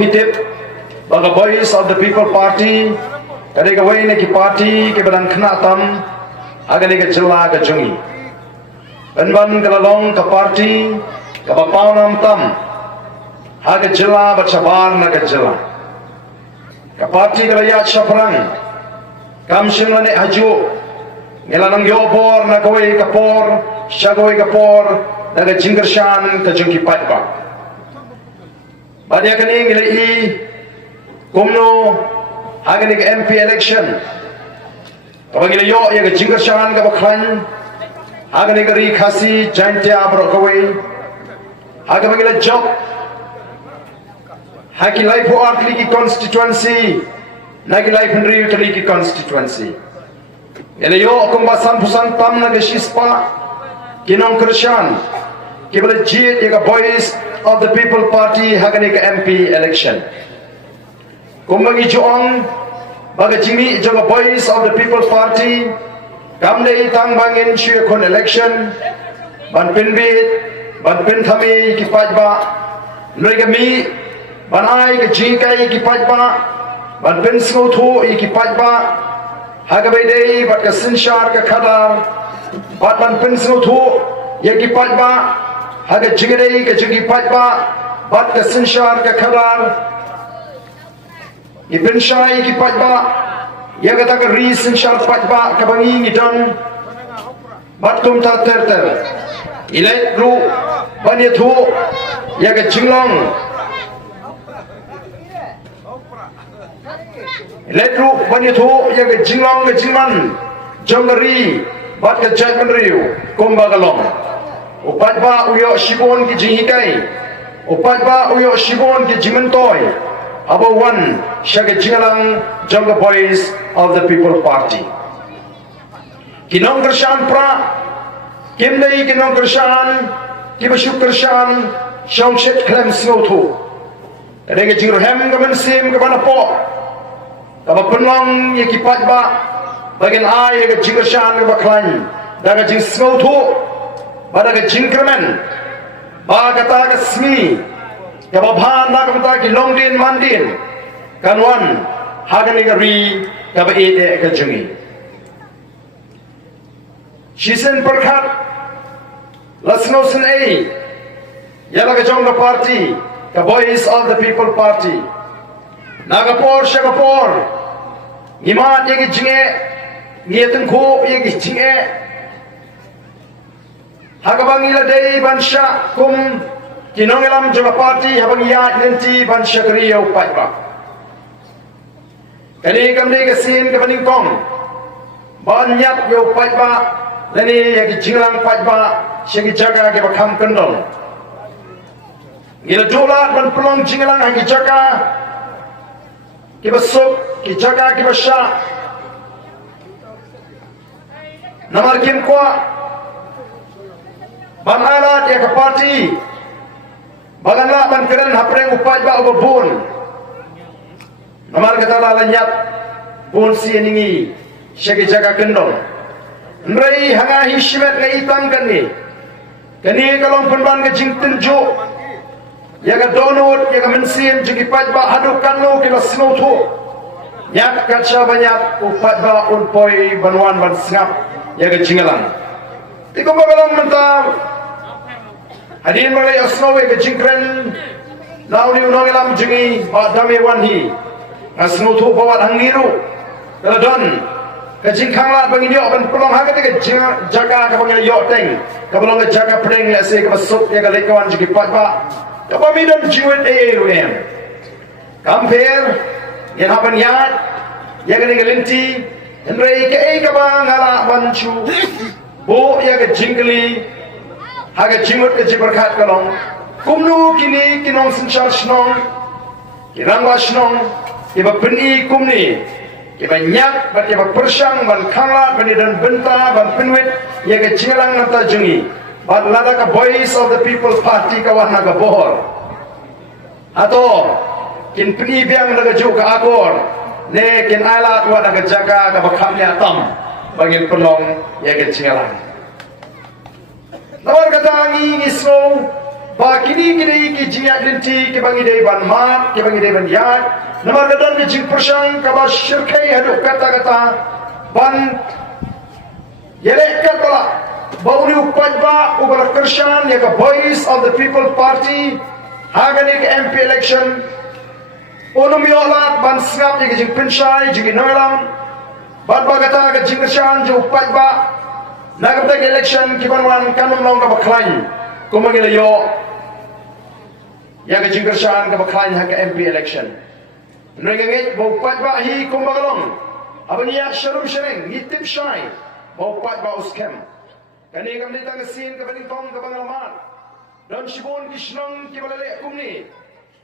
hitip baga voice of the people party kade ka wai ne ki party ke badan Khynnah Tam agane ke Jylla ka jungi ban ka long ka party ka ba paunam tam haga Jylla ba Shabar na ka Jylla ka party ka ya chaprang kam shimlane haju ngelanang yobor na kawai kapor shagoi kapor naga jingershan ka jungki patba badia kani ngilai kumno hagani ka MP election kabangila yo ya ka jingershan ka bakhan hagani ka ri khasi jante abro kawai hagamangila job haki life ho akli ki constituency nagi life nri utli ki constituency ele yo kumba sampusan tam na geshispa kinong krishan kibale jit ya voice of the people party hagani ka MP election kumbangi joong baga jimi joga voice of the people party kamde itang bangin shue kon election ban pinbit ban pin thami ki pajba nrega mi ban ai ka jikai ki pajba ban pin sngau thu ki pajba hagabai dei bat ka sinshar ka khadar bat ban pin sngau thu ye ki pajba haga jingdei ka jingi pajba bat ka sinshar ka khadar i pin shai ki pajba ye ka ta ka ri sinshar pajba ka bangi ni dan bat tum ta ter ilai ru bani thu ya ka jinglong ilai ru bani thu ya ka jinglong ka jingman jongari bat ka jaiman riu komba galong upat ba uyo shibon ki jingikai upat ba uyo shibon ki jimentoy abo one shaga jingalang jonga voice of the people party kinong kershan pra kimdei kinong kershan kibashuk kershan shongshit klem snothu rega jirhem gaman sim gaman po kaba penlong ye kipat ba bagian ai ye jigershan ga klan daga jing snothu badaga jingkremen ba kata ga smi kaba bhan na kata ki longdin mandin kanwan hagani ga ri kaba ede ka jungi shisen perkhat lasnosen ei yala ka jonga party ka voice of the people party nagapor shagapor imat ye jinge ngeten ko ye jinge hagabang ila dei bansha kum kinongelam jonga party habang ya lenti bansha kriyo paiba kani kamde ka sin ka baning kong banyat yo paiba lani ye jinglang paiba shegi jaga ke bakham kendong gila dola ban pelong jinglang hangi jaga ke basuk ke jaga ke basha namar kim kwa ban alat ya ke party baganla ban keren hapreng upai ba obon namar kata la lanyat bon si ningi shegi jaga kendong nrei hanga hishmet ngai tang kani kalong penban ke jingtin jo ya ga donut ya ga mensim jigi pajba hadu kanu ke lasno thu yak kacha banyak upat ba unpoi banwan ban sngap ya ga jingalang tiko bagalong mentam hadin malai asno ke jingkren launi unongelam jingi ba dame wanhi asno thu bawat hangiru daladon kajing kangla bangin yo ban pelong ha kata jaga ka bangin yo teng ka belong jaga preng ya se ka masuk ya ka lekawan jigi patba ka pamidon jiwet em compare yan hapan yat ya ka ningalinti enrei ka ka bangala banchu bo ya ka jingli ha ka jimut ka jibarkhat kalong kumnu kini kinong sinchar shnong kirangwa shnong iba peni kumni iba nyak bat iba persang ban khangla ban dan benta ban penwit ya ke jingalang nata jungi bat lada ka voice of the people party ka wana ga bohor ato kin pni biang naga ju ka agor ne kin alat wa naga jaga ka bakhamnya tam bagil penong ya ke jingalang nawar kata ngi ngisno ba kini ki jingat linti ki bangi dei ban mat ki bangi dei ban yat namar gadan ki jing persang ka ba syirkai hadu kata-kata ban yelek kata bauli upaj ba ubara kershan ya ka voice of the people party hagani ke MP election onum yolat ban sngap ki jing penshai jing noilam ban ba kata ka jing kershan je upaj ba nagabda election ki ban wan kanum long ka baklain kumagila yo yang ke jingkersaan ke bakhain ha ke MP election nengengit bau pat ba hi kumbagalong abania sharum shereng ngitip shai bau pat ba uskem kani kam ditang sin ke baling tong ke bangalamat dan shibon kishnong ki balale kumni